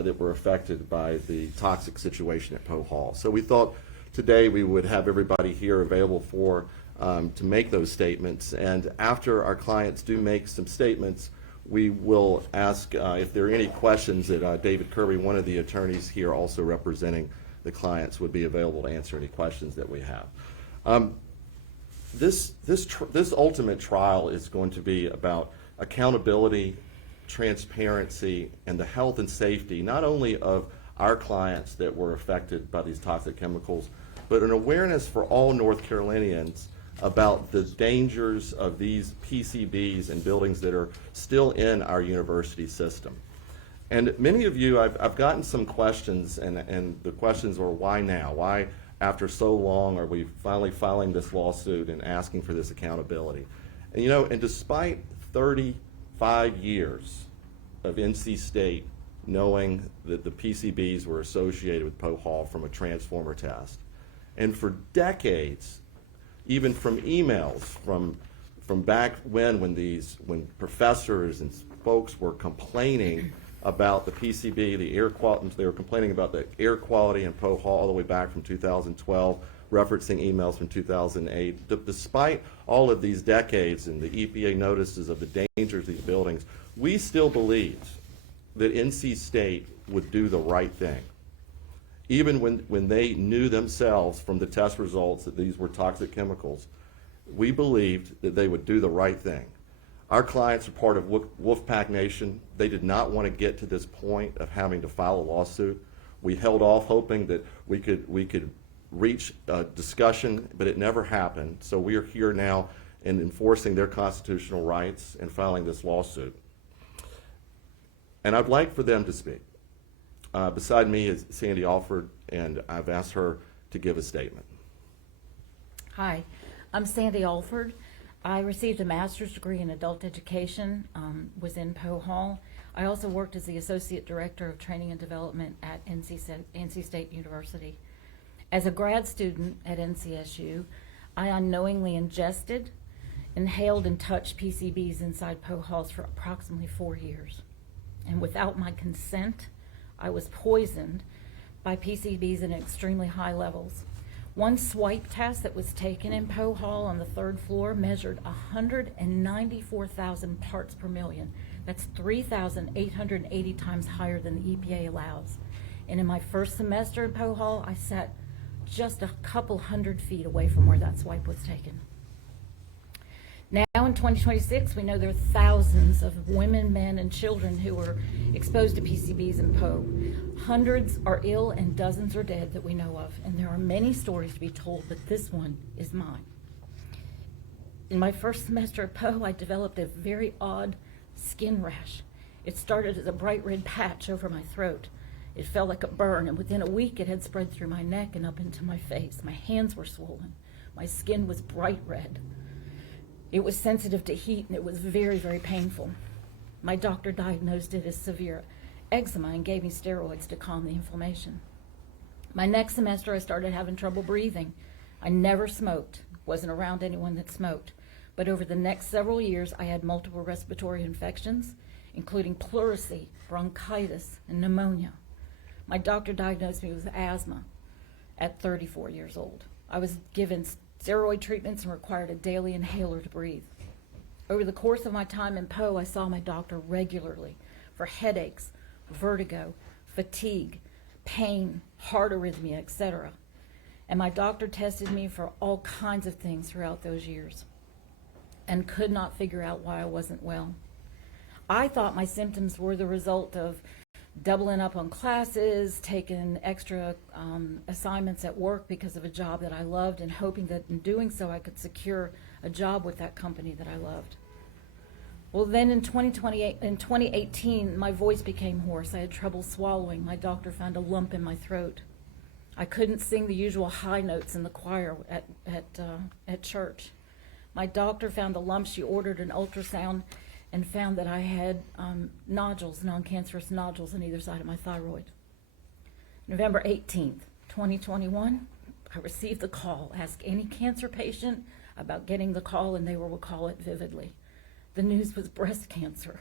that were affected by the toxic situation at Poe Hall. So we thought today we would have everybody here available for to make those statements, and after our clients do make some statements, we will ask if there are any questions that David Kirby, one of the attorneys here also representing the clients, would be available to answer any questions that we have. This ultimate trial is going to be about accountability, transparency, and the health and safety not only of our clients that were affected by these toxic chemicals, but an awareness for all North Carolinians about the dangers of these PCBs in buildings that are still in our university system. And many of you, I've gotten some questions, and the questions are, why now? Why, after so long, are we finally filing this lawsuit and asking for this accountability? And you know, and despite 35 years of NC State knowing that the PCBs were associated with Poe Hall from a transformer test, and for decades, even from emails from back when professors and folks were complaining about the PCB, the air quality, they were complaining about the air quality in Poe Hall all the way back from 2012, referencing emails from 2008. Despite all of these decades and the EPA notices of the dangers of these buildings, we still believed that NC State would do the right thing. Even when they knew themselves from the test results that these were toxic chemicals, we believed that they would do the right thing. Our clients are part of Wolfpack Nation. They did not want to get to this point of having to file a lawsuit. We held off hoping that we could reach a discussion, but it never happened. So we are here now in enforcing their constitutional rights and filing this lawsuit. And I'd like for them to speak. Beside me is Sandy Alford, and I've asked her to give a statement. Hi, I'm Sandy Alford. I received a master's degree in adult education, was in Poe Hall. I also worked as the Associate Director of Training and Development at NC State University. As a grad student at NCSU, I unknowingly ingested, inhaled, and touched PCBs inside Poe Halls for approximately 4 years. And without my consent, I was poisoned by PCBs in extremely high levels. One swipe test that was taken in Poe Hall on the 3rd floor measured 194,000 parts per million. That's 3,880 times higher than the EPA allows. And in my first semester in Poe Hall, I sat just a couple hundred feet away from where that swipe was taken. Now in 2026, we know there are thousands of women, men, and children who were exposed to PCBs in Poe. Hundreds are ill and dozens are dead that we know of, and there are many stories to be told, but this one is mine. In my first semester at Poe, I developed a very odd skin rash. It started as a bright red patch over my throat. It felt like a burn, and within a week it had spread through my neck and up into my face. My hands were swollen. My skin was bright red. It was sensitive to heat, and it was very, very painful. My doctor diagnosed it as severe eczema and gave me steroids to calm the inflammation. My next semester, I started having trouble breathing. I never smoked, wasn't around anyone that smoked. But over the next several years, I had multiple respiratory infections, including pleurisy, bronchitis, and pneumonia. My doctor diagnosed me with asthma at 34 years old. I was given steroid treatments and required a daily inhaler to breathe. Over the course of my time in Poe, I saw my doctor regularly for headaches, vertigo, fatigue, pain, heart arrhythmia, etc. And my doctor tested me for all kinds of things throughout those years and could not figure out why I wasn't well. I thought my symptoms were the result of doubling up on classes, taking extra assignments at work because of a job that I loved, and hoping that in doing so I could secure a job with that company that I loved. Well, then in 2018, my voice became hoarse. I had trouble swallowing. My doctor found a lump in my throat. I couldn't sing the usual high notes in the choir at church. My doctor found the lump. She ordered an ultrasound and found that I had nodules, non-cancerous nodules on either side of my thyroid. November 18th, 2021, I received the call. Ask any cancer patient about getting the call and they will recall it vividly. The news was breast cancer.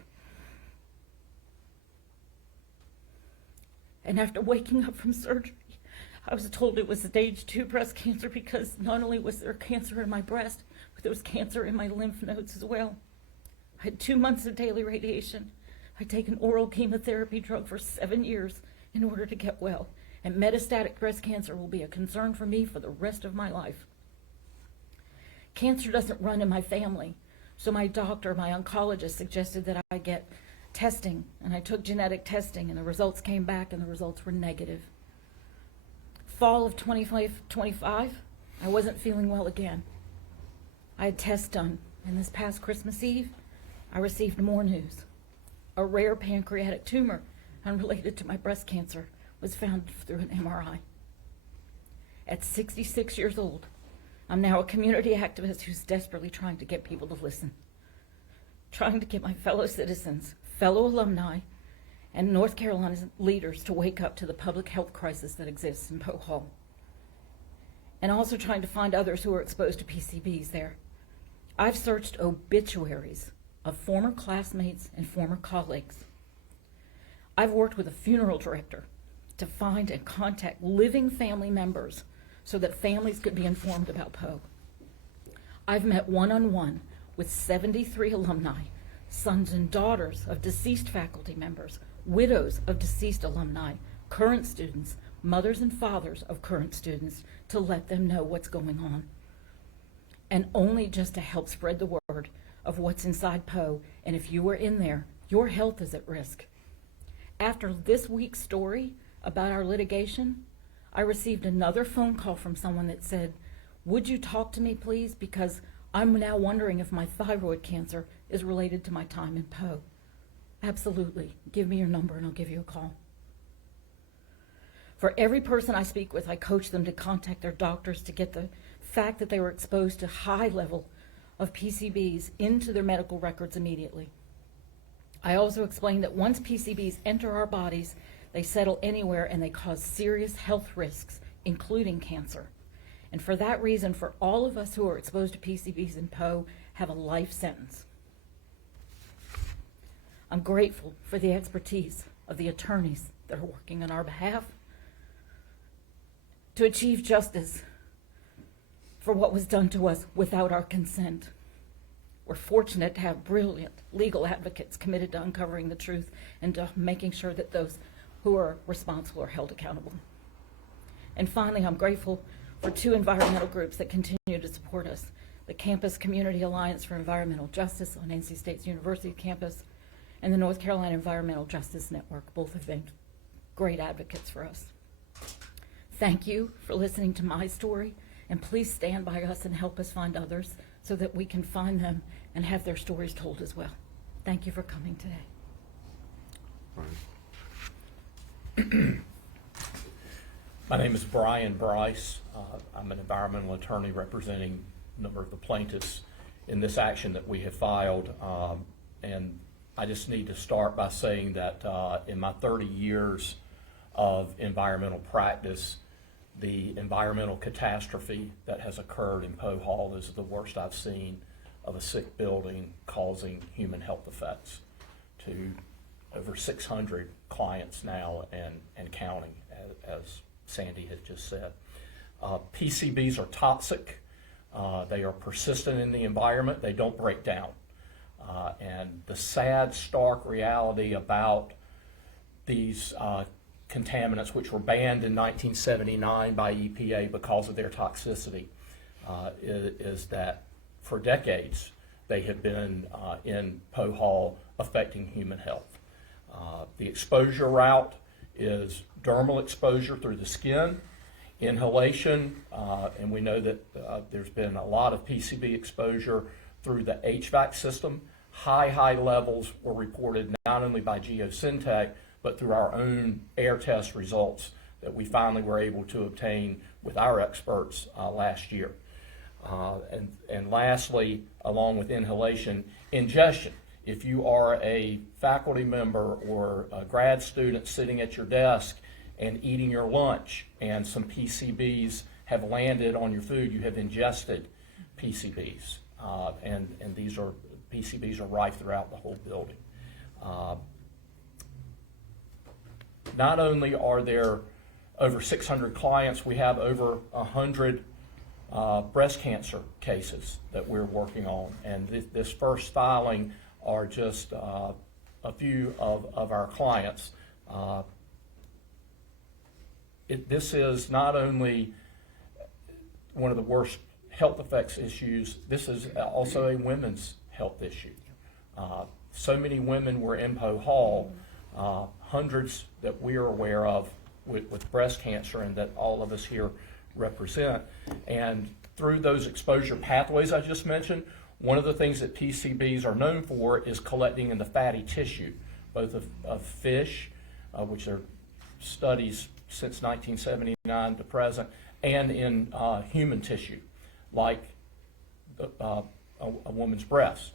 And after waking up from surgery, I was told it was stage 2 breast cancer because not only was there cancer in my breast, but there was cancer in my lymph nodes as well. I had 2 months of daily radiation. I'd taken oral chemotherapy drug for 7 years in order to get well. And metastatic breast cancer will be a concern for me for the rest of my life. Cancer doesn't run in my family, so my doctor, my oncologist, suggested that I get testing, and I took genetic testing, and the results came back, and the results were negative. Fall of 25, I wasn't feeling well again. I had tests done, and this past Christmas Eve, I received more news. A rare pancreatic tumor, unrelated to my breast cancer, was found through an MRI. At 66 years old, I'm now a community activist who's desperately trying to get people to listen, trying to get my fellow citizens, fellow alumni, and North Carolina's leaders to wake up to the public health crisis that exists in Poe Hall, and also trying to find others who are exposed to PCBs there. I've searched obituaries of former classmates and former colleagues. I've worked with a funeral director to find and contact living family members so that families could be informed about Poe. I've met one-on-one with 73 alumni, sons and daughters of deceased faculty members, widows of deceased alumni, current students, mothers and fathers of current students, to let them know what's going on. And only just to help spread the word of what's inside Poe, and if you are in there, your health is at risk. After this week's story about our litigation, I received another phone call from someone that said, "Would you talk to me, please? Because I'm now wondering if my thyroid cancer is related to my time in Poe." Absolutely. Give me your number and I'll give you a call. For every person I speak with, I coach them to contact their doctors to get the fact that they were exposed to high level of PCBs into their medical records immediately. I also explain that once PCBs enter our bodies, they settle anywhere and they cause serious health risks, including cancer. And for that reason, for all of us who are exposed to PCBs in Poe, have a life sentence. I'm grateful for the expertise of the attorneys that are working on our behalf to achieve justice for what was done to us without our consent. We're fortunate to have brilliant legal advocates committed to uncovering the truth and to making sure that those who are responsible are held accountable. And finally, I'm grateful for 2 environmental groups that continue to support us: the Campus Community Alliance for Environmental Justice on NC State's University campus and the North Carolina Environmental Justice Network. Both have been great advocates for us. Thank you for listening to my story, and please stand by us and help us find others so that we can find them and have their stories told as well. Thank you for coming today. Brian. My name is Brian Bryce. I'm an environmental attorney representing a number of the plaintiffs in this action that we have filed. And I just need to start by saying that in my 30 years of environmental practice, the environmental catastrophe that has occurred in Poe Hall is the worst I've seen of a sick building causing human health effects to over 600 clients now and counting, as Sandy had just said. PCBs are toxic. They are persistent in the environment. They don't break down. And the sad, stark reality about these contaminants, which were banned in 1979 by EPA because of their toxicity, is that for decades they have been in Poe Hall affecting human health. The exposure route is dermal exposure through the skin, inhalation, and we know that there's been a lot of PCB exposure through the HVAC system. High levels were reported not only by Geosyntec, but through our own air test results that we finally were able to obtain with our experts last year. And lastly, along with inhalation, ingestion. If you are a faculty member or a grad student sitting at your desk and eating your lunch and some PCBs have landed on your food, you have ingested PCBs. And these are PCBs are rife throughout the whole building. not only are there over 600 clients, we have over 100 breast cancer cases that we're working on. And this first filing are just a few of our clients. This is not only one of the worst health effects issues, this is also a women's health issue. So many women were in Poe Hall, hundreds that we are aware of with breast cancer and that all of us here represent. And through those exposure pathways I just mentioned, one of the things that PCBs are known for is collecting in the fatty tissue, both of fish, which are studies since 1979 to present, and in human tissue, like a woman's breast.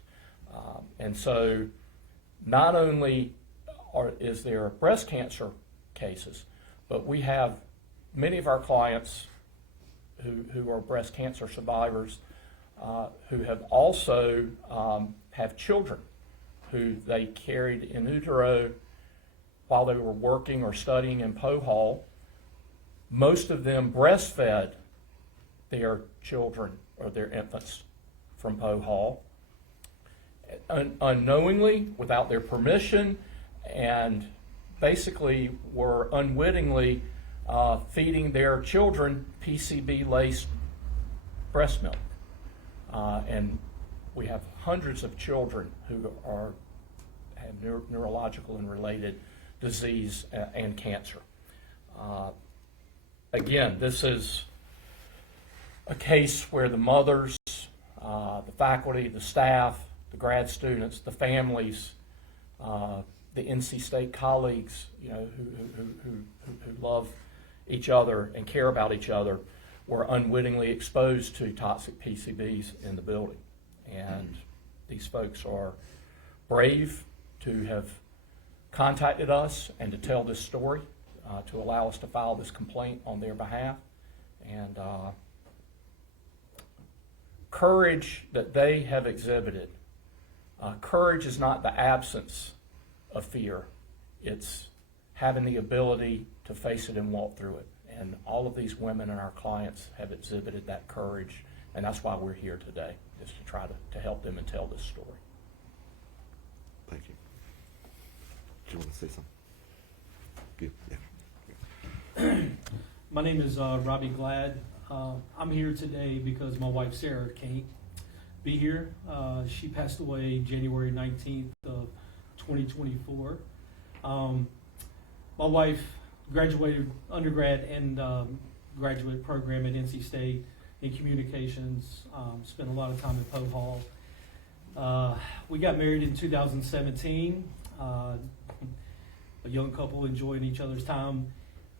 And so not only is there breast cancer cases, but we have many of our clients who are breast cancer survivors who have also have children who they carried in utero while they were working or studying in Poe Hall. Most of them breastfed their children or their infants from Poe Hall, unknowingly, without their permission, and basically were unwittingly feeding their children PCB-laced breast milk. And we have hundreds of children who have neurological and related disease and cancer. Again, this is a case where the mothers, the faculty, the staff, the grad students, the families, the NC State colleagues, who love each other and care about each other, were unwittingly exposed to toxic PCBs in the building. And these folks are brave to have contacted us and to tell this story, to allow us to file this complaint on their behalf. And courage that they have exhibited. Courage is not the absence of fear. It's having the ability to face it and walk through it. And all of these women and our clients have exhibited that courage, and that's why we're here today, is to try to help them and tell this story. Thank you. Do you want to say something? Good. Yeah. My name is Robbie Glad. I'm here today because my wife Sarah can't be here. She passed away January 19th of 2024. My wife graduated undergrad and graduate program at NC State in communications, spent a lot of time at Poe Hall. We got married in 2017, a young couple enjoying each other's time.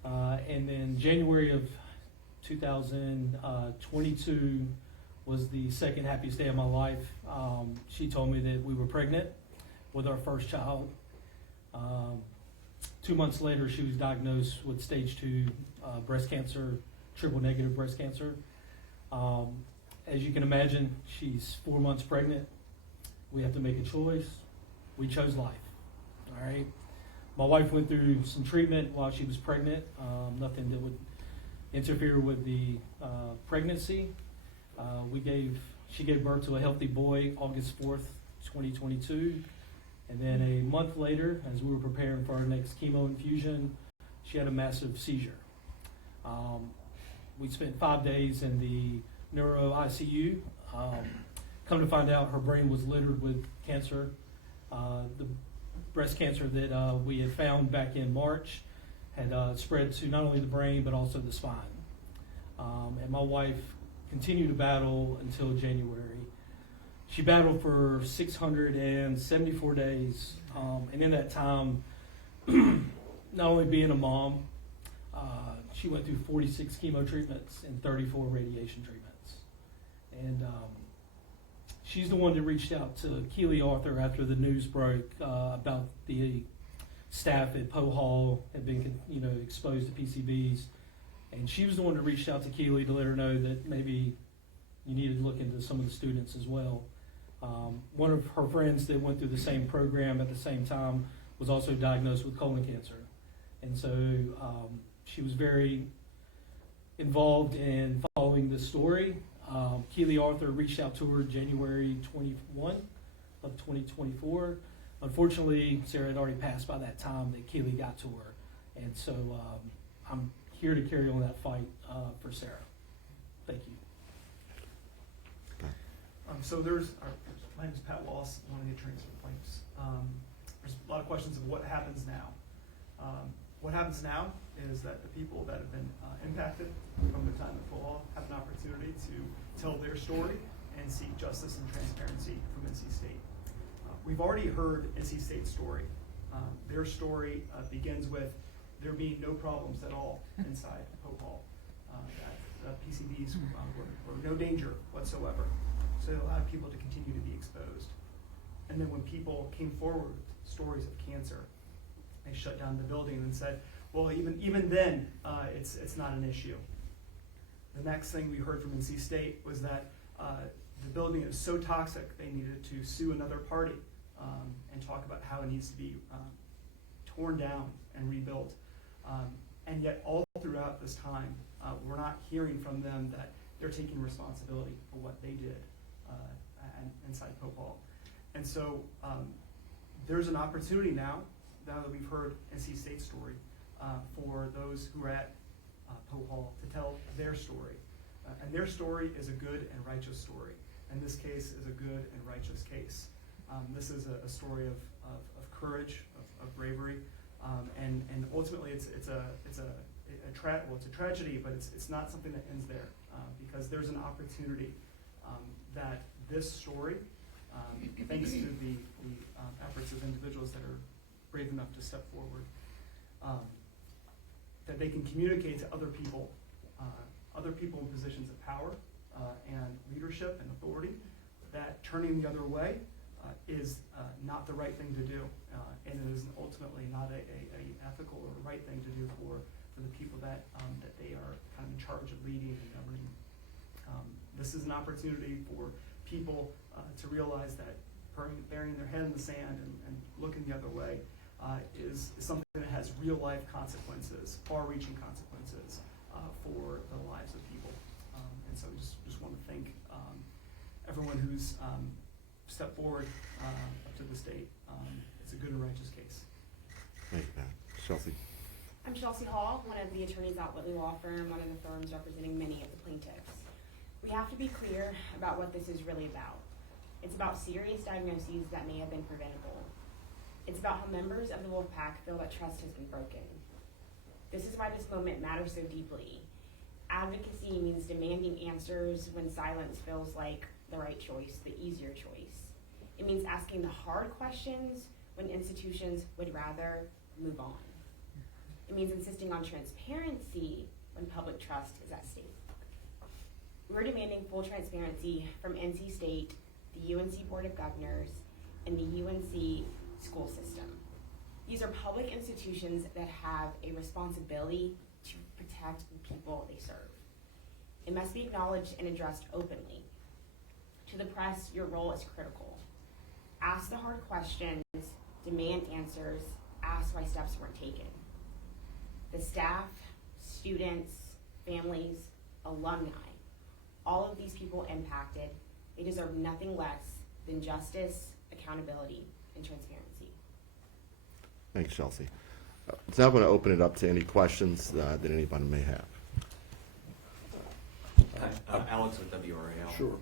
And then January of 2022 was the second happiest day of my life. She told me that we were pregnant with our first child. 2 months later, she was diagnosed with stage 2 breast cancer, triple negative breast cancer. As you can imagine, she's 4 months pregnant. We have to make a choice. We chose life. All right. My wife went through some treatment while she was pregnant, nothing that would interfere with the pregnancy. She gave birth to a healthy boy August 4th, 2022. And then a month later, as we were preparing for our next chemo infusion, she had a massive seizure. We spent 5 days in the neuro ICU. Come to find out, her brain was littered with cancer. The breast cancer that we had found back in March had spread to not only the brain, but also the spine. And my wife continued to battle until January. She battled for 674 days, and in that time, not only being a mom, she went through 46 chemo treatments and 34 radiation treatments. And she's the one that reached out to Keely Arthur after the news broke about the staff at Poe Hall had been, exposed to PCBs, and she was the one that reached out to Keely to let her know that maybe you needed to look into some of the students as well. One of her friends that went through the same program at the same time was also diagnosed with colon cancer. And so she was very involved in following this story. Keely Arthur reached out to her January 21 of 2024. Unfortunately, Sarah had already passed by that time that Keely got to her. And so I'm here to carry on that fight for Sarah. Thank you. So my name is Pat Wallace, one of the attorneys for the plaintiffs. There's a lot of questions of what happens now. What happens now is that the people that have been impacted from the time of Poe Hall have an opportunity to tell their story and seek justice and transparency from NC State. We've already heard NC State's story. Their story begins with there being no problems at all inside Poe Hall. That PCBs were no danger whatsoever. So it allowed people to continue to be exposed. And then when people came forward with stories of cancer, they shut down the building and said, well, even then, it's not an issue. The next thing we heard from NC State was that the building is so toxic they needed to sue another party and talk about how it needs to be torn down and rebuilt. And yet all throughout this time, we're not hearing from them that they're taking responsibility for what they did inside Poe Hall. And so there's an opportunity now that we've heard NC State's story, for those who are at Poe Hall to tell their story. And their story is a good and righteous story. And this case is a good and righteous case. This is a story of courage, of bravery, and ultimately it's a tragedy, but it's not something that ends there, because there's an opportunity that this story, thanks to the efforts of individuals that are brave enough to step forward, that they can communicate to other people in positions of power and leadership and authority, that turning the other way is not the right thing to do, and it is ultimately not a ethical or right thing to do for the people that they are kind of in charge of leading and governing. This is an opportunity for people to realize that burying their head in the sand and looking the other way is something that has real life consequences, far-reaching consequences for the lives of people. And so we just want to thank everyone who's stepped forward up to this date. It's a good and righteous case. Thank you, Pat. Chelsea. I'm Chelsea Hall, one of the attorneys at Whitley Law Firm, one of the firms representing many of the plaintiffs. We have to be clear about what this is really about. It's about serious diagnoses that may have been preventable. It's about how members of the wolf pack feel that trust has been broken. This is why this moment matters so deeply. Advocacy means demanding answers when silence feels like the right choice, the easier choice. It means asking the hard questions when institutions would rather move on. It means insisting on transparency when public trust is at stake. We're demanding full transparency from NC State, the UNC Board of Governors, and the UNC school system. These are public institutions that have a responsibility to protect the people they serve. It must be acknowledged and addressed openly. To the press, your role is critical. Ask the hard questions, demand answers, ask why steps weren't taken. The staff, students, families, alumni, all of these people impacted, they deserve nothing less than justice, accountability, and transparency. Thanks, Chelsea. So now I'm going to open it up to any questions that anybody may have. Alex with WRAL. Sure.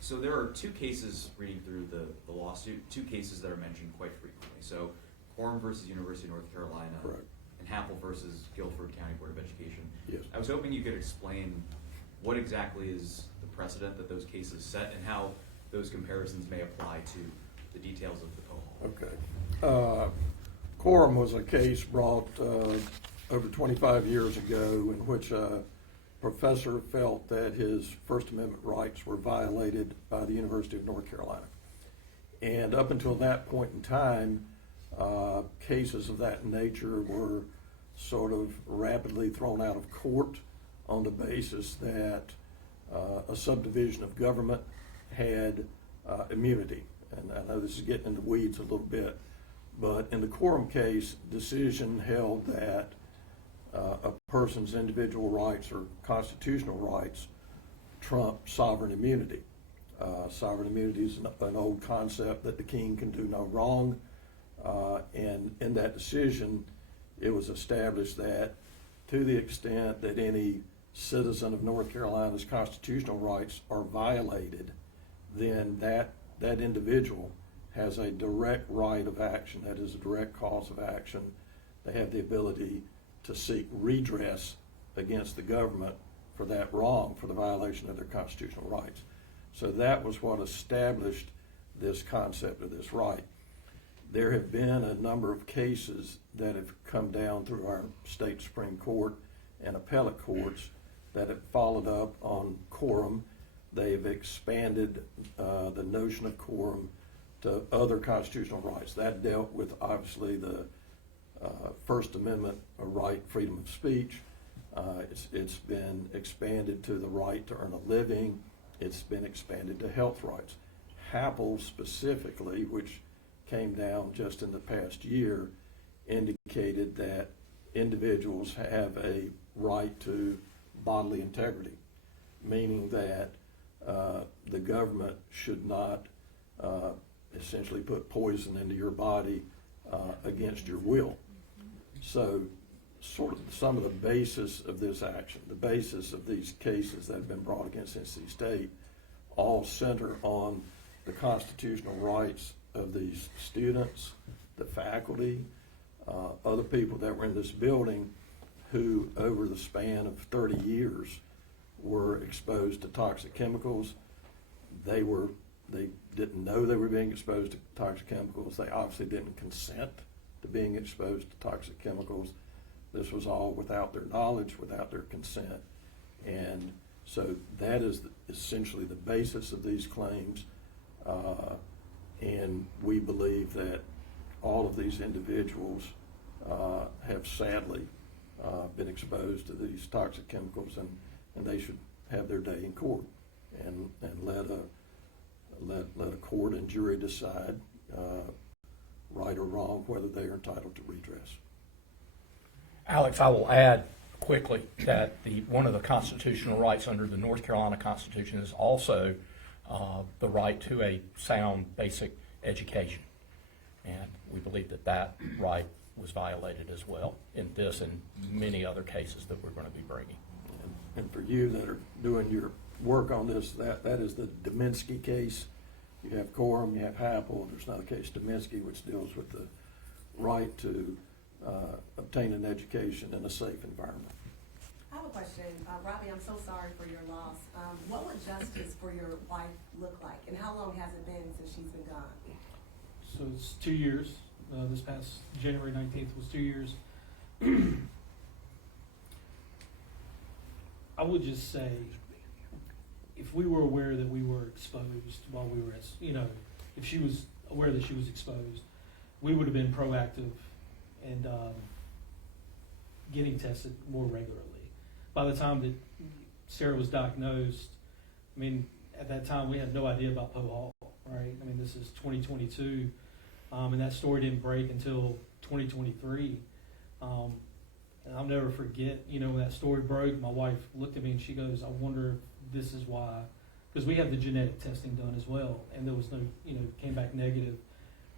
So there are two cases reading through the lawsuit, two cases that are mentioned quite frequently. So Quorum versus University of North Carolina. Correct. And Happel versus Guilford County Board of Education. Yes. I was hoping you could explain what exactly is the precedent that those cases set and how those comparisons may apply to the details of the Poe Hall. Okay. Quorum was a case brought over 25 years ago in which a professor felt that his First Amendment rights were violated by the University of North Carolina. And up until that point in time, cases of that nature were sort of rapidly thrown out of court on the basis that a subdivision of government had immunity. And I know this is getting into weeds a little bit, but in the Quorum case, decision held that person's individual rights or constitutional rights trump sovereign immunity. Sovereign immunity is an old concept that the king can do no wrong, and in that decision, it was established that to the extent that any citizen of North Carolina's constitutional rights are violated, then that individual has a direct right of action, that is a direct cause of action. They have the ability to seek redress against the government for that wrong, for the violation of their constitutional rights. So that was what established this concept of this right. There have been a number of cases that have come down through our state Supreme Court and appellate courts that have followed up on quorum. They've expanded the notion of quorum to other constitutional rights. That dealt with, obviously, the First Amendment right, freedom of speech. It's been expanded to the right to earn a living. It's been expanded to health rights. HAPL specifically, which came down just in the past year, indicated that individuals have a right to bodily integrity, meaning that the government should not essentially put poison into your body against your will. So sort of some of the basis of this action, the basis of these cases that have been brought against NC State, all center on the constitutional rights of these students, the faculty, other people that were in this building who over the span of 30 years were exposed to toxic chemicals. They didn't know they were being exposed to toxic chemicals. They obviously didn't consent to being exposed to toxic chemicals. This was all without their knowledge, without their consent. And so that is essentially the basis of these claims. And we believe that all of these individuals have sadly been exposed to these toxic chemicals, and they should have their day in court and let a court and jury decide right or wrong whether they are entitled to redress. Alex, I will add quickly that one of the constitutional rights under the North Carolina Constitution is also the right to a sound basic education. And we believe that right was violated as well in this and many other cases that we're going to be bringing. And for you that are doing your work on this, that is the Dominski case. You have quorum, you have HAPL. There's another case, Dominski, which deals with the right to obtain an education in a safe environment. I have a question. Robbie, I'm so sorry for your loss. What would justice for your wife look like, and how long has it been since she's been gone? So it's 2 years. This past January 19th was 2 years. I would just say, if we were aware that we were exposed while we were at, if she was aware that she was exposed, we would have been proactive and getting tested more regularly. By the time that Sarah was diagnosed, I mean, at that time we had no idea about Poe Hall, right? I mean, this is 2022, and that story didn't break until 2023. And I'll never forget, when that story broke, my wife looked at me and she goes, I wonder if this is why, because we had the genetic testing done as well, and there was no, came back negative.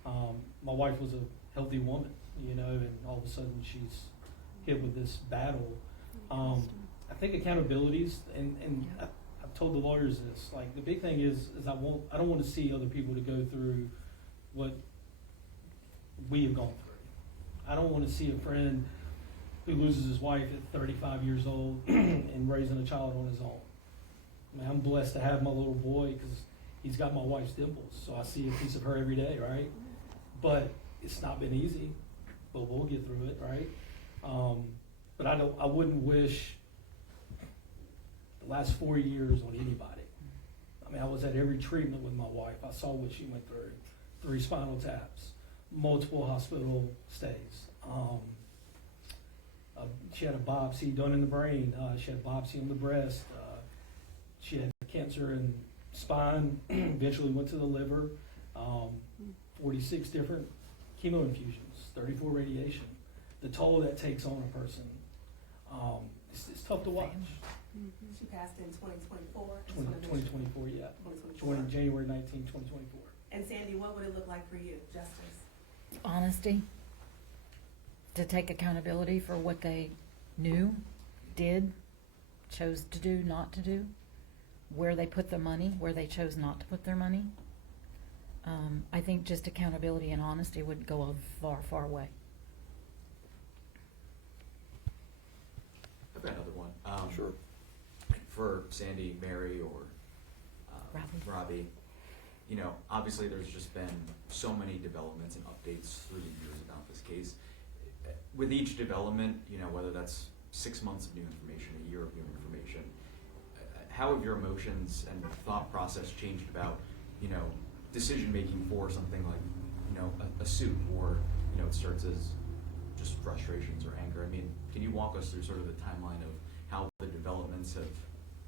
My wife was a healthy woman, and all of a sudden she's hit with this battle. I think accountabilities, and I've told the lawyers this, like the big thing is I don't want to see other people to go through what we have gone through. I don't want to see a friend who loses his wife at 35 years old and raising a child on his own. I mean, I'm blessed to have my little boy because he's got my wife's dimples, so I see a piece of her every day, right? But it's not been easy, but we'll get through it, right? But I wouldn't wish the last 4 years on anybody. I mean, I was at every treatment with my wife. I saw what she went through: 3 spinal taps, multiple hospital stays. She had a biopsy done in the brain. She had a biopsy on the breast. She had cancer in spine. Eventually went to the liver. 46 different chemo infusions, 34 radiation. The toll that takes on a person. It's tough to watch. She passed in 2024. 2024, yeah. 2024. Joining January 19, 2024. And Sandy, what would it look like for you, justice? Honesty, to take accountability for what they knew, did, chose to do, not to do, where they put their money, where they chose not to put their money. I think just accountability and honesty would go a far, far way. I've got another one. Sure. For Sandy, Mary, or Robbie, you know, obviously there's just been so many developments and updates through the years about this case. With each development, you know, whether that's 6 months of new information, a year of new information, how have your emotions and thought process changed about, you know, decision-making for something like, you know, a suit, or, you know, it starts as just frustrations or anger? I mean, can you walk us through sort of the timeline of how the developments have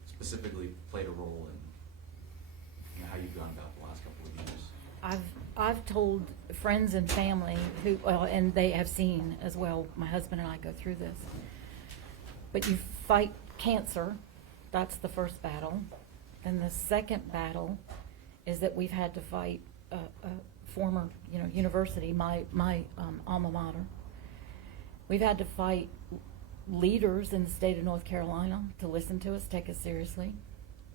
specifically played a role in, you know, how you've gone about the last couple of years? I've told friends and family who, well, and they have seen as well, my husband and I go through this. But you fight cancer, that's the first battle. And the second battle is that we've had to fight a former, you know, university, my alma mater. We've had to fight leaders in the state of North Carolina to listen to us, take us seriously.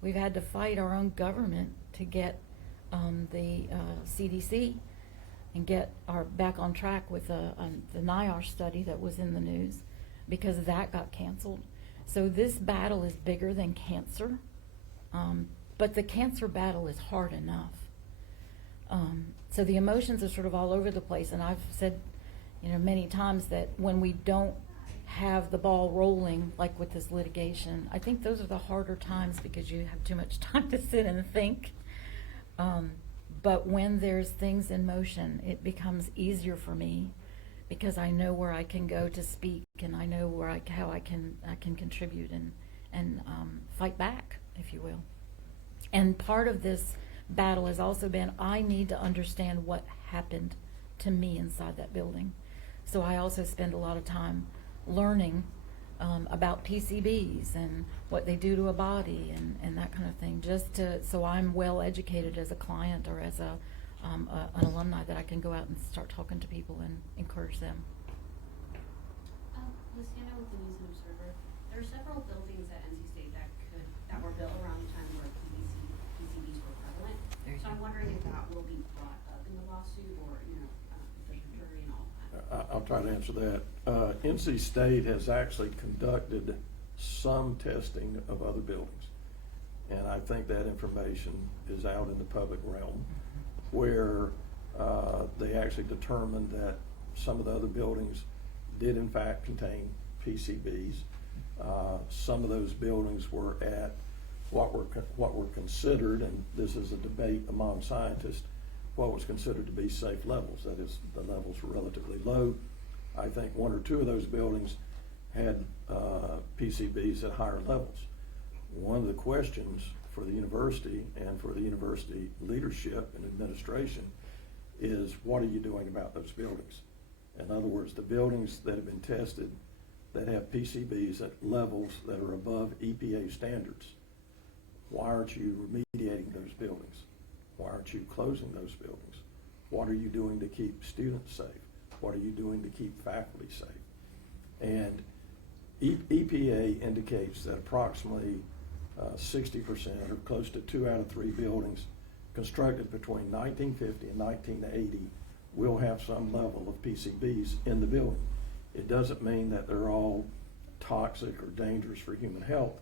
We've had to fight our own government to get the CDC and get our back on track with the NIOSH study that was in the news, because that got canceled. So this battle is bigger than cancer, but the cancer battle is hard enough. So the emotions are sort of all over the place, and I've said, you know, many times that when we don't have the ball rolling, like with this litigation, I think those are the harder times because you have too much time to sit and think. But when there's things in motion, it becomes easier for me because I know where I can go to speak, and I know where how I can contribute and fight back, if you will. And part of this battle has also been, I need to understand what happened to me inside that building. So I also spend a lot of time learning about PCBs and what they do to a body and that kind of thing, just so I'm well educated as a client or as an alumni, that I can go out and start talking to people and encourage them. Luciana with the News and Observer. There are several buildings at NC State that were built around the time where PCBs were prevalent. So I'm wondering if that will be brought up in the lawsuit, or, you know, if there's a jury and all that. I'll try to answer that. NC State has actually conducted some testing of other buildings, and I think that information is out in the public realm, where they actually determined that some of the other buildings did in fact contain PCBs. Some of those buildings were at what were considered, and this is a debate among scientists, what was considered to be safe levels. That is, the levels were relatively low. I think 1 or 2 of those buildings had PCBs at higher levels. One of the questions for the university and for the university leadership and administration is, what are you doing about those buildings? In other words, the buildings that have been tested that have PCBs at levels that are above EPA standards, why aren't you remediating those buildings? Why aren't you closing those buildings? What are you doing to keep students safe? What are you doing to keep faculty safe? And EPA indicates that approximately 60%, or close to 2 out of 3 buildings constructed between 1950 and 1980 will have some level of PCBs in the building. It doesn't mean that they're all toxic or dangerous for human health,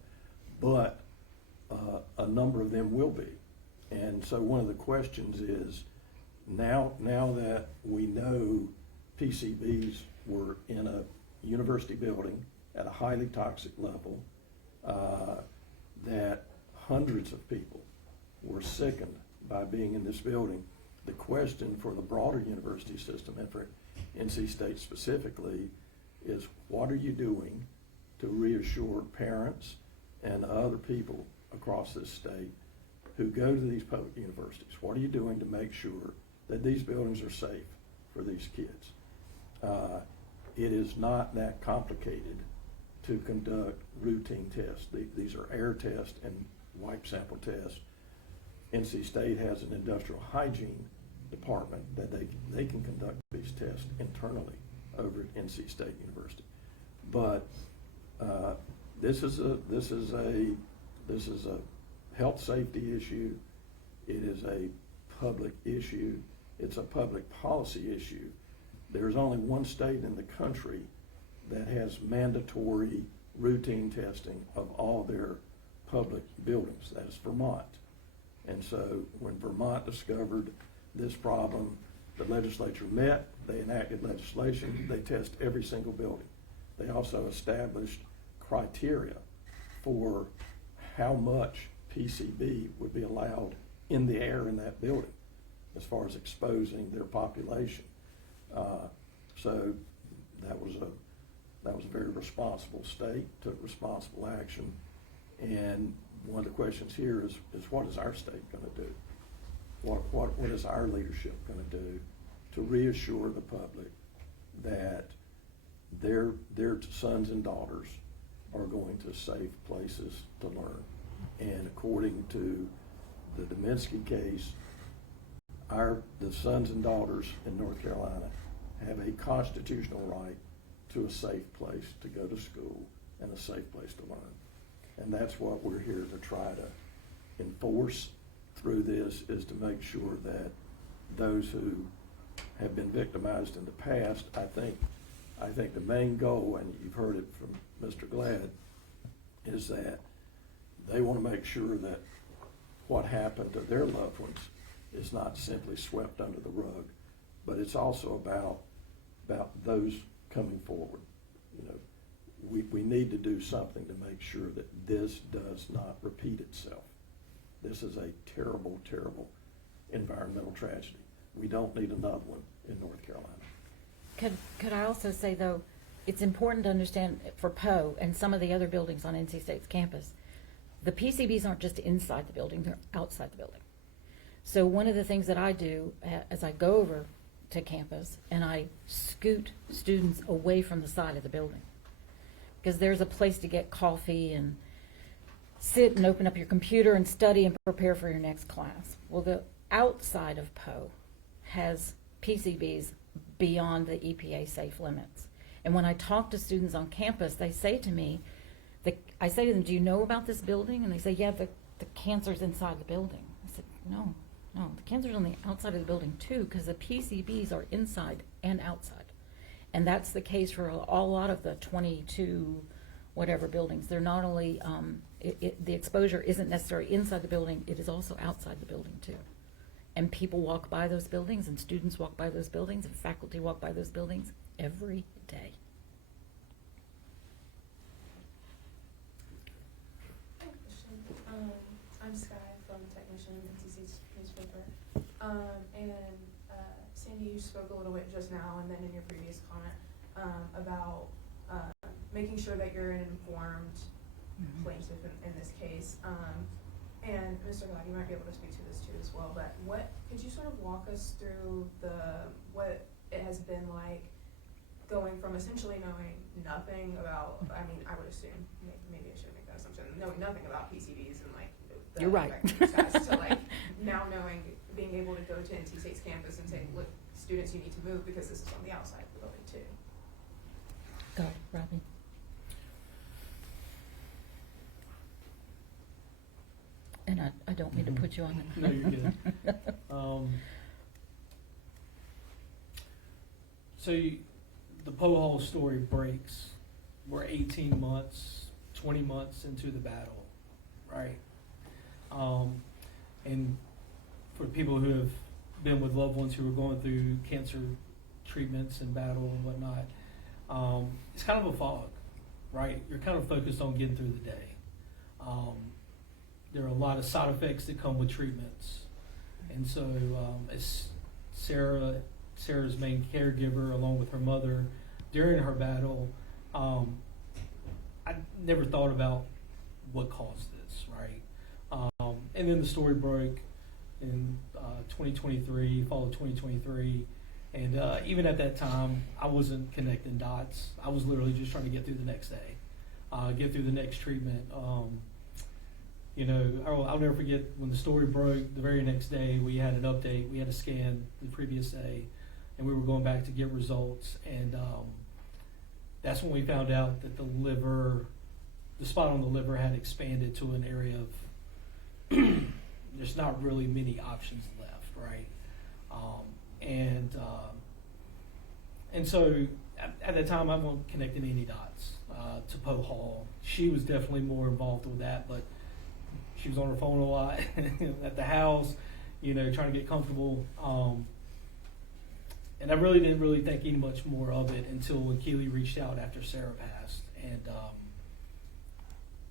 but a number of them will be. And so one of the questions is, now that we know PCBs were in a university building at a highly toxic level, that hundreds of people were sickened by being in this building, the question for the broader university system, and for NC State specifically, is what are you doing to reassure parents and other people across this state who go to these public universities? What are you doing to make sure that these buildings are safe for these kids? It is not that complicated to conduct routine tests. These are air tests and wipe sample tests. NC State has an industrial hygiene department that they can conduct these tests internally over at NC State University. But this is a health safety issue. It is a public issue. It's a public policy issue. There's only one state in the country that has mandatory routine testing of all their public buildings. That is Vermont. And so when Vermont discovered this problem, the legislature met, they enacted legislation, they test every single building. They also established criteria for how much PCB would be allowed in the air in that building as far as exposing their population. So that was a very responsible state, took responsible action. And one of the questions here is what is our state going to do? What is our leadership going to do to reassure the public that their sons and daughters are going to safe places to learn? And according to the Dominski case, the sons and daughters in North Carolina have a constitutional right to a safe place to go to school and a safe place to learn. And that's what we're here to try to enforce through this, is to make sure that those who have been victimized in the past, I think the main goal, and you've heard it from Mr. Glad, is that they want to make sure that what happened to their loved ones is not simply swept under the rug, but it's also about those coming forward. You know, we need to do something to make sure that this does not repeat itself. This is a terrible, terrible environmental tragedy. We don't need another one in North Carolina. Could I also say, though, it's important to understand for Poe and some of the other buildings on NC State's campus, the PCBs aren't just inside the building, they're outside the building. So one of the things that I do as I go over to campus and I scoot students away from the side of the building, because there's a place to get coffee and sit and open up your computer and study and prepare for your next class. Well, the outside of Poe has PCBs beyond the EPA safe limits. And when I talk to students on campus, they say to me, I say to them, do you know about this building? And they say, yeah, the cancer's inside the building. I said, no, the cancer's on the outside of the building too, because the PCBs are inside and outside. And that's the case for a lot of the 22 whatever buildings. They're not only, the exposure isn't necessarily inside the building, it is also outside the building too. And people walk by those buildings, and students walk by those buildings, and faculty walk by those buildings every day. I'm Sky from Technician, NCC's newspaper. And Sandy, you spoke a little bit just now and then in your previous comment about making sure that you're an informed plaintiff in this case. And Mr. Glad, you might be able to speak to this too as well, but could you sort of walk us through what it has been like going from essentially knowing nothing about, I mean, I would assume, maybe I shouldn't make that assumption, knowing nothing about PCBs and like the You're right. status to like now being able to go to NC State's campus and say, look, students, you need to move because this is on the outside of the building too. Go, Robbie. And I don't mean to put you on the... No, you're good. So the Poe Hall story breaks. We're 18 months, 20 months into the battle, right? And for people who have been with loved ones who are going through cancer treatments and battle and whatnot, it's kind of a fog, right? You're kind of focused on getting through the day. There are a lot of side effects that come with treatments. And so as Sarah's main caregiver, along with her mother, during her battle, I never thought about what caused this, right? And then the story broke in 2023, fall of 2023. And even at that time, I wasn't connecting dots. I was literally just trying to get through the next day. get through the next treatment. You know, I'll never forget when the story broke. The very next day, we had an update. We had a scan the previous day, and we were going back to get results. And that's when we found out that the spot on the liver had expanded to an area of there's not really many options left, right? And so at that time, I wasn't connecting any dots to Poe Hall. She was definitely more involved with that, but she was on her phone a lot at the house, you know, trying to get comfortable. And I really didn't think any much more of it until when Keely reached out after Sarah passed. And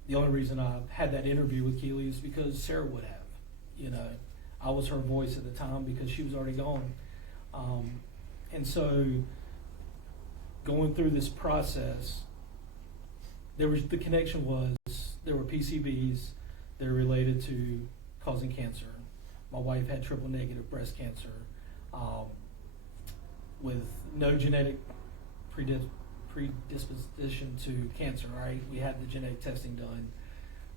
the only reason I had that interview with Keely is because Sarah would have. You know, I was her voice at the time because she was already gone. And so going through this process, the connection was there were PCBs that are related to causing cancer. My wife had triple negative breast cancer with no genetic predisposition to cancer, right? We had the genetic testing done.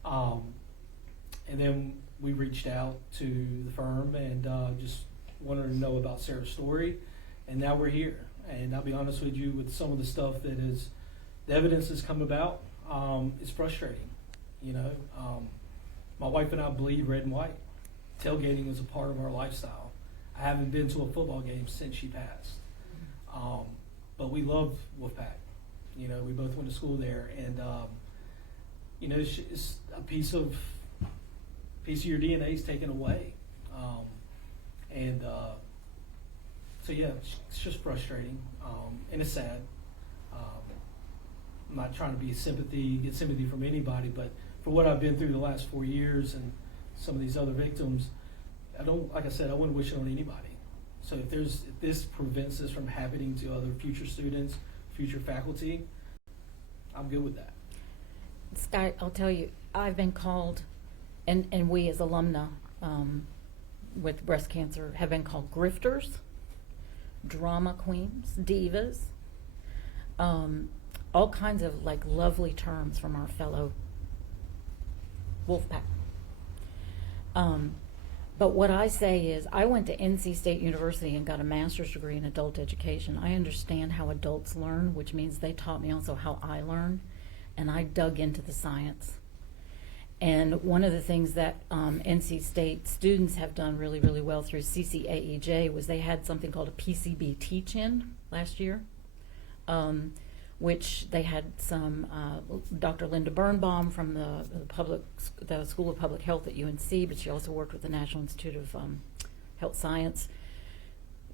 And then we reached out to the firm and just wanted to know about Sarah's story. And now we're here. And I'll be honest with you, with some of the stuff the evidence has come about, it's frustrating. You know, my wife and I bleed red and white. Tailgating is a part of our lifestyle. I haven't been to a football game since she passed. But we love Wolfpack. You know, we both went to school there, and you know, it's a piece of your DNA is taken away, so yeah, it's just frustrating, and it's sad. I'm not trying to get sympathy from anybody, but for what I've been through the last 4 years and some of these other victims, like I said, I wouldn't wish it on anybody. So if this prevents this from happening to other future students, future faculty, I'm good with that. Scott, I'll tell you, I've been called, and we as alumna with breast cancer have been called grifters, drama queens, divas, all kinds of like lovely terms from our fellow Wolfpack. But what I say is, I went to NC State University and got a master's degree in adult education. I understand how adults learn, which means they taught me also how I learn, and I dug into the science. And one of the things that NC State students have done really, really well through CCAEJ was they had something called a PCB teach-in last year, which they had some Dr. Linda Birnbaum from the School of Public Health at UNC, but she also worked with the National Institute of Health Science.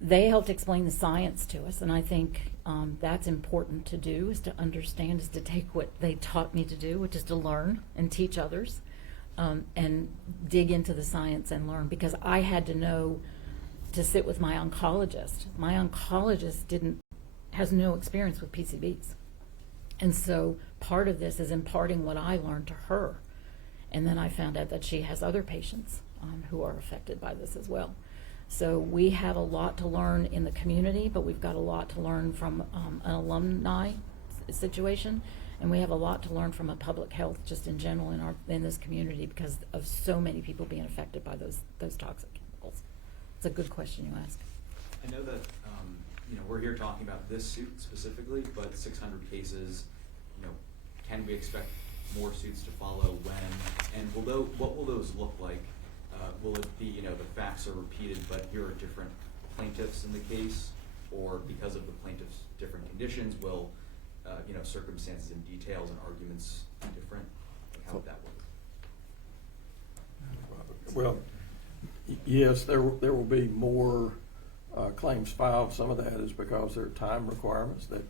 They helped explain the science to us, and I think that's important to do, is to understand, is to take what they taught me to do, which is to learn and teach others, and dig into the science and learn, because I had to know to sit with my oncologist. My oncologist has no experience with PCBs. And so part of this is imparting what I learned to her. And then I found out that she has other patients who are affected by this as well. So we have a lot to learn in the community, but we've got a lot to learn from an alumni situation, and we have a lot to learn from a public health just in general in this community because of so many people being affected by those toxic chemicals. It's a good question you ask. I know that you know, we're here talking about this suit specifically, but 600 cases, you know, can we expect more suits to follow when, and what will those look like? Will it be, you know, the facts are repeated, but here are different plaintiffs in the case, or because of the plaintiff's different conditions, will, you know, circumstances and details and arguments be different? Like, how would that work? Well, yes, there will be more claims filed. Some of that is because there are time requirements that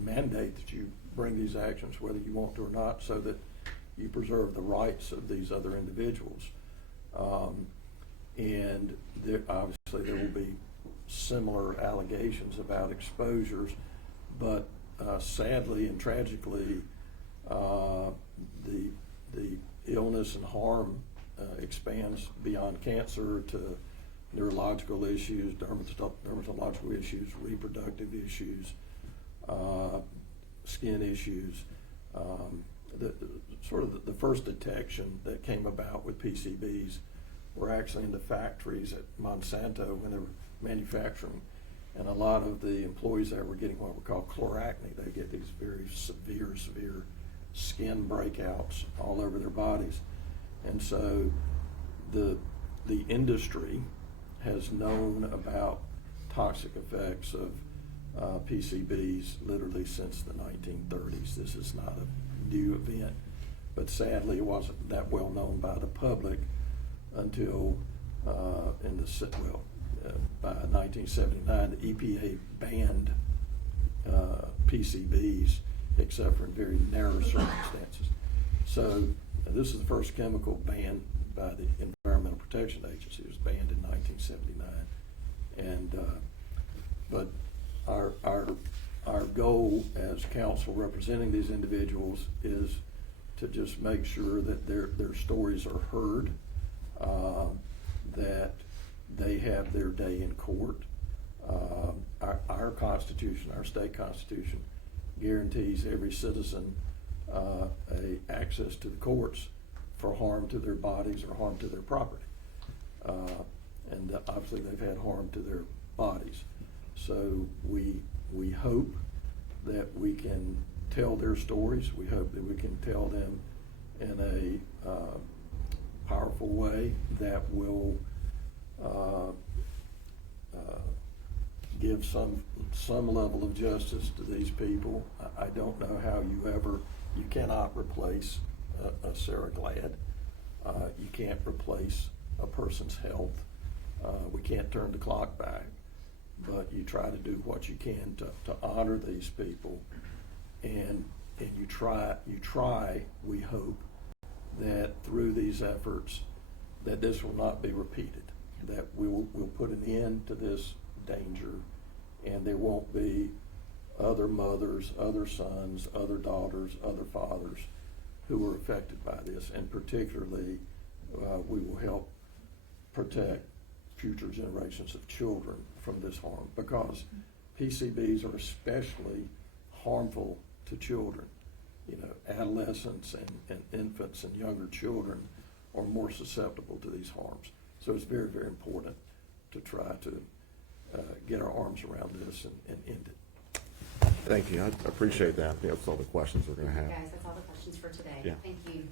mandate that you bring these actions, whether you want to or not, so that you preserve the rights of these other individuals. And obviously there will be similar allegations about exposures, but sadly and tragically, the illness and harm expands beyond cancer to neurological issues, dermatological issues, reproductive issues, skin issues. The first detection that came about with PCBs were actually in the factories at Monsanto when they were manufacturing. And a lot of the employees there were getting what we call chloracne. They get these very severe skin breakouts all over their bodies. And so the industry has known about toxic effects of PCBs literally since the 1930s. This is not a new event, but sadly it wasn't that well known by the public until by 1979 the EPA banned PCBs except for in very narrow circumstances. So this is the first chemical banned by the Environmental Protection Agency. It was banned in 1979, and but our goal as counsel representing these individuals is to just make sure that their stories are heard, that they have their day in court. Our Constitution, our state Constitution, guarantees every citizen a access to the courts for harm to their bodies or harm to their property. And obviously they've had harm to their bodies. So we hope that we can tell their stories. We hope that we can tell them in a powerful way that will give some level of justice to these people. I don't know how you cannot replace a Sarah Glad. You can't replace a person's health. We can't turn the clock back, but you try to do what you can to honor these people, and you try, we hope, that through these efforts that this will not be repeated, that we'll put an end to this danger, and there won't be other mothers, other sons, other daughters, other fathers who are affected by this, and particularly we will help protect future generations of children from this harm, because PCBs are especially harmful to children. You know, adolescents and infants and younger children are more susceptible to these harms. So it's very, very important to try to get our arms around this and end it. Thank you. I appreciate that. I think that's all the questions we're going to have. Guys, that's all the questions for today. Yeah. Thank you.